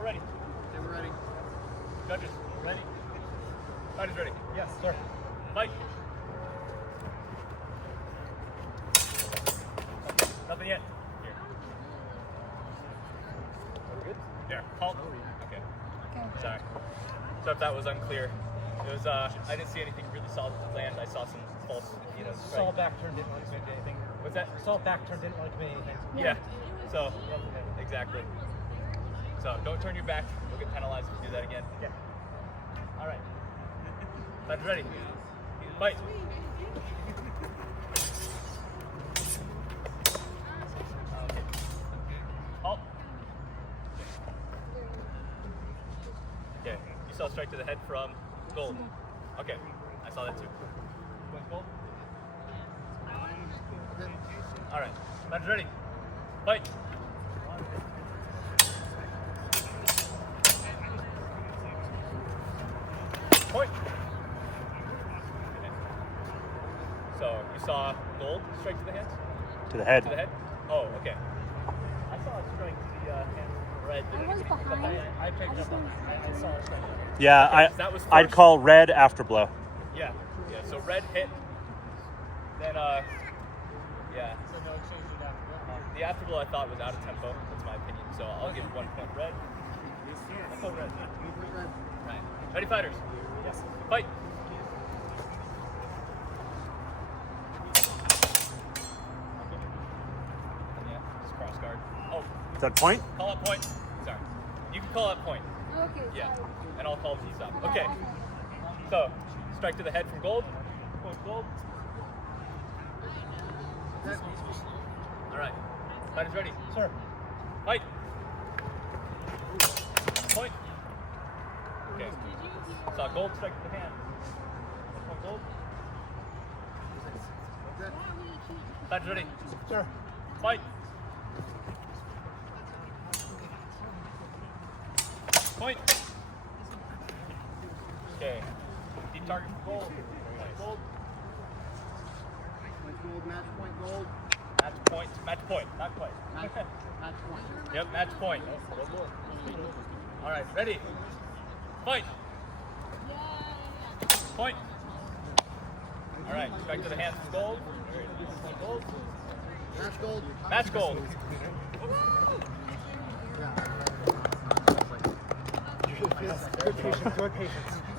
Table ready. Table ready. Judges, ready? Fighters ready? Yes, sir. Fight. Nothing yet. Here. Are we good? There. Halt. Okay. Sorry. So if that was unclear, it was I didn't see anything really solid land. I saw some false, Saw back turned didn't want to commit to anything. What's that? Saw back turned didn't want to commit anything. Yeah. So exactly. So don't turn your back. You'll get penalized if you do that again. Yeah. All right. Fighters ready? Fight. Halt. Okay. You saw a strike to the head from gold. Okay. I saw that too. Going gold. All right. Fighters ready? Fight. Point. So you saw gold strike to the hands? To the head. To the head? Oh, okay. I saw a strike to the hands red. I was behind. I picked up on it. I saw it straight. Yeah, Okay, that was I'd first. call red afterblow. Yeah. So red hit. Then yeah. So no exchange with after The afterblow I thought was out of tempo. That's my opinion. So I'll give 1 point red. I'll go red. Right. Ready, fighters? Yes. Fight. Yeah, just cross guard. Oh, Is that point? call up point. Sorry. You can call up point. Okay. Yeah. Sorry. And I'll call these up. Okay. So, strike to the head from gold. Point gold. All right. Fighters ready? Sir. Fight. Point. Okay. Saw gold strike to the hand. Point gold. Fighters ready? Sir. Fight. Point. Okay. Deep target for gold. Point gold. Point gold, match point gold. Match point. Match point. Not quite. Match point. Yep, match point. All right, ready? Fight. Point. All right, strike to the hands for gold. Point gold. Match gold. Match gold. Good patience. Good patience.